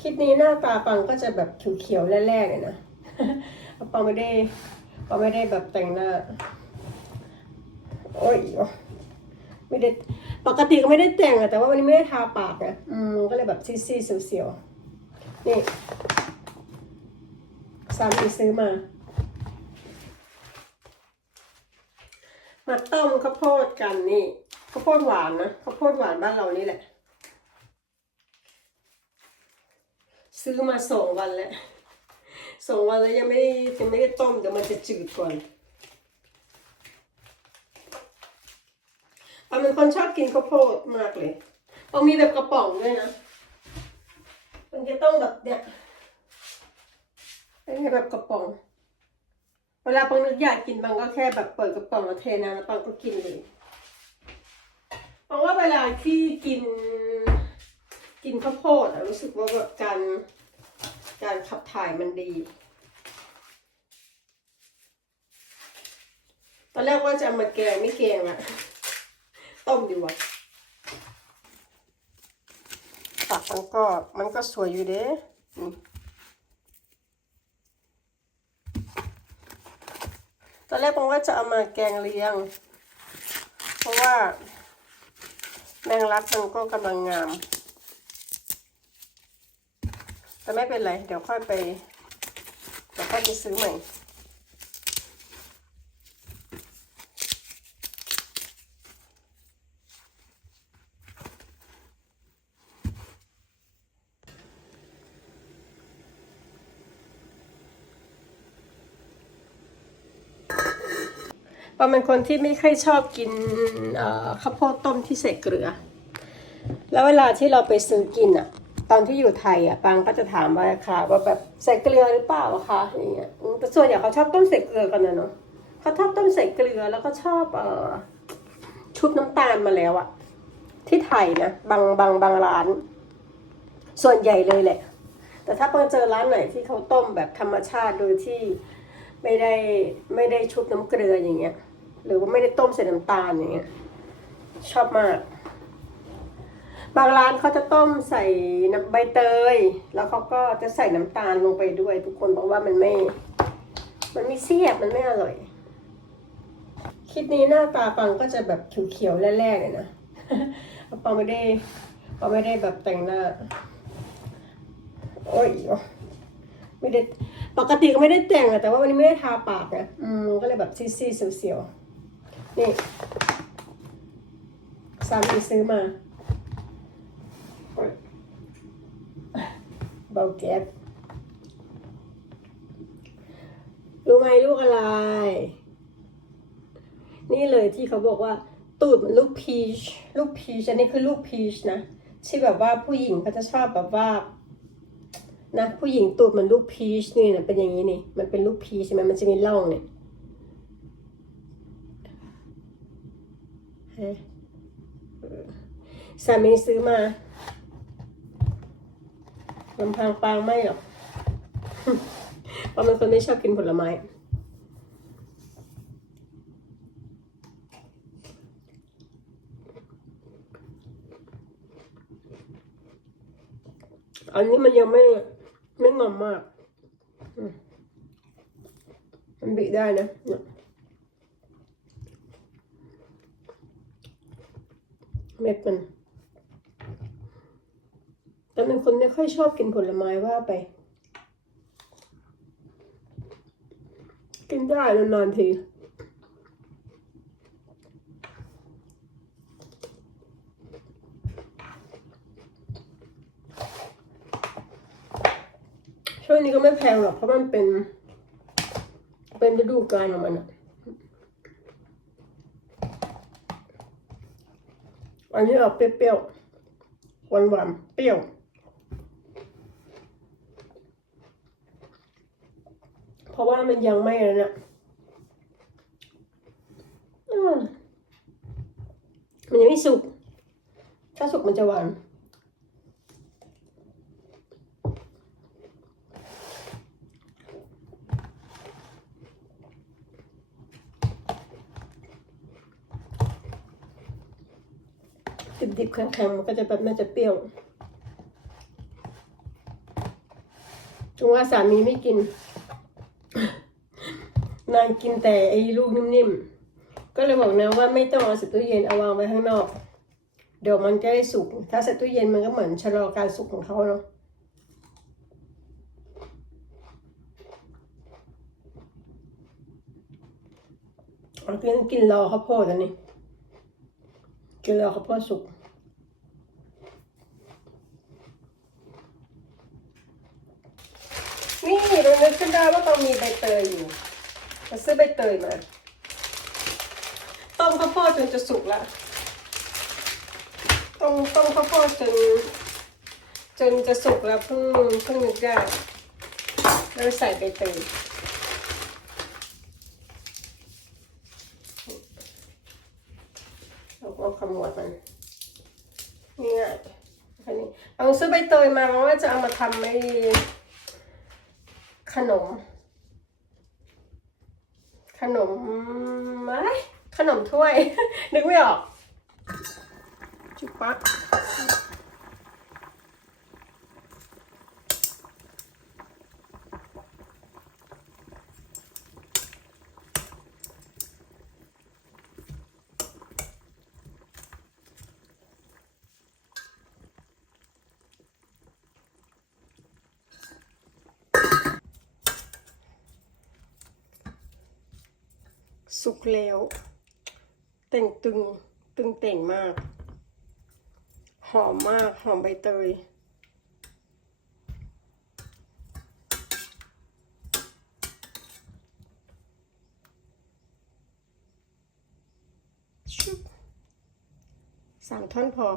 คลิปนี้หน้าตาปังก็จะแบบเขียวๆแร่ๆเลยนะปังไม่ได้ปังไม่ได้แบบแต่งหน้า โอ้ยไม่ได้ปกติก็ไม่ได้แต่งอะแต่ว่าวันนี้ไม่ได้ทาปากนะอืมก็เลยแบบซีดๆเสียวๆนี่สามีซื้อมา มาต้มข้าวโพดกันนี่ข้าวโพดหวานนะข้าวโพดหวานบ้านเรานี่แหละ ซื้อมาสองวันแล้วสองวันแล้วยังไม่ได้ยังไม่ได้ต้มเดี๋ยวมันจะจืดก่อนปาเป็นคนชอบกินข้าวโพดมากเลยปามีแบบกระป๋องด้วยนะ มันจะต้องแบบเนี้ยเป็นแบบกระป๋อง เวลาปังนึกอยากกินปังก็แค่แบบเปิดกระป๋องแล้วเทน้ำแล้วปังก็กินเลยปังว่าเวลาที่กิน กินข้าวโพดรู้สึกว่าแบบการการขับถ่ายมันดี ตอนแรกว่าจะเอามาแกงไม่แกงอะต้มดีกว่าปากมันก็มันก็สวยอยู่เด้ตอนแรกผมว่าจะเอามาแกงเลียง เพราะว่าแมงลักมันก็กำลังงาม แต่ไม่เป็นไร เดี๋ยวค่อยไป เดี๋ยวค่อยไปซื้อใหม่ปาเป็นคนที่ไม่ค่อยชอบกินข้าวโพดต้มที่ใส่เกลือ แล้วเวลาที่เราไปซื้อกินอะ ตอนที่อยู่ไทยอะปังก็จะถามว่าค่ะ ว่าแบบใส่เกลือหรือเปล่าคะอย่างเงี้ยแต่ส่วนใหญ่เขาชอบต้มใส่เกลือกันนะเนาะเขาชอบต้มใส่เกลือแล้วก็ชอบเอ่อชุบน้ำตาลมาแล้วอะที่ไทยนะบางบางบางร้าน ส่วนใหญ่เลยแหละ แต่ถ้าปังเจอร้านไหนที่เขาต้มแบบธรรมชาติโดยที่ไม่ได้ไม่ได้ชุบน้ำเกลืออย่างเงี้ย หรือว่าไม่ได้ต้มใส่น้ำตาลอย่างเงี้ย ชอบมาก บางร้านเขาจะต้มใส่น้ำใบเตย แล้วเขาก็จะใส่น้ำตาลลงไปด้วย ทุกคนบอกว่ามันไม่ มันไม่เสียบมันไม่อร่อย คลิปนี้หน้าตาปังก็จะแบบเขียวๆแร่ๆเลยนะปังไม่ได้ปังไม่ได้แบบแต่งหน้า โอ้ยไม่ได้ปกติก็ไม่ได้แต่งอะแต่ว่าวันนี้ไม่ได้ทาปากนะอืมก็เลยแบบซีดๆเสียวๆนี่สามีซื้อมาโอ๊ยเบาแก๊สรู้ไหมลูกอะไร นี่เลยที่เขาบอกว่า ตูดเหมือนลูกพีช ลูกพีช อันนี้คือลูกพีชนะ ที่แบบว่าผู้หญิงเขาจะชอบแบบว่า นะ ผู้หญิงตูดเหมือนลูกพีชนี่นะเป็นอย่างนี้นี่ มันเป็นลูกพีชใช่ไหมมันจะมีร่องเนี่ยสามีซื้อมา ลำพังปางไม่หรอกเพราะมันคนไม่ชอบกินผลไม้ อันนี้มันยังไม่ไม่งอมมาก มันบีได้นะเนี่ยเม็ดมัน แต่เป็นคนไม่ค่อยชอบกินผลไม้ว่าไป กินได้นานๆทีช่วงนี้ก็ไม่แพงหรอกเพราะมันเป็น เป็นฤดูกาลของมันอะอันนี้ออกเปรี้ยวๆหวานหวานๆเปรี้ยว เพ ราะว่ามันยังไม่แล้วนะมันยังไม่สุก ถ้าสุกมันจะหวาน ดิบๆแข็งๆมันก็จะแบบน่าจะเปรี้ยวจงว่าสามีไม่กิน นางกินแต่ไอ้ลูกนิ่มๆ ก็เลยบอกนะว่าไม่ต้องเอาใส่ตู้เย็นเอาวางไว้ข้างนอก เดี๋ยวมันจะได้สุก ถ้าใส่ตู้เย็นมันก็เหมือนชะลอการสุกของเขาเนาะเอากินกินรอข้าวโพดอันนี้กินรอข้าวโพดสุกนี่เรานึกขึ้นได้ว่าต้องมีใบเตยอยู่ มาซื้อใบเตยมา ต้มข้าวโพดจนจะสุกแล้วต้มต้มข้าวโพดจนจนจะสุกแล้วเพิ่งเพิ่งนึกได้แล้วใส่ใบเตยเราขมวดมันนี่ง่ายแค่นี้เอาซื้อใบเตยมาเพราะว่าจะเอามาทำไอ้ขนม ขนมอะไรขนมถ้วย นึกไม่ออก จุ๊บปั๊บ สุกแล้ว แต่งตึงตึงแต่งมาก หอมมากหอมใบเตยชุบสามท่อนพอ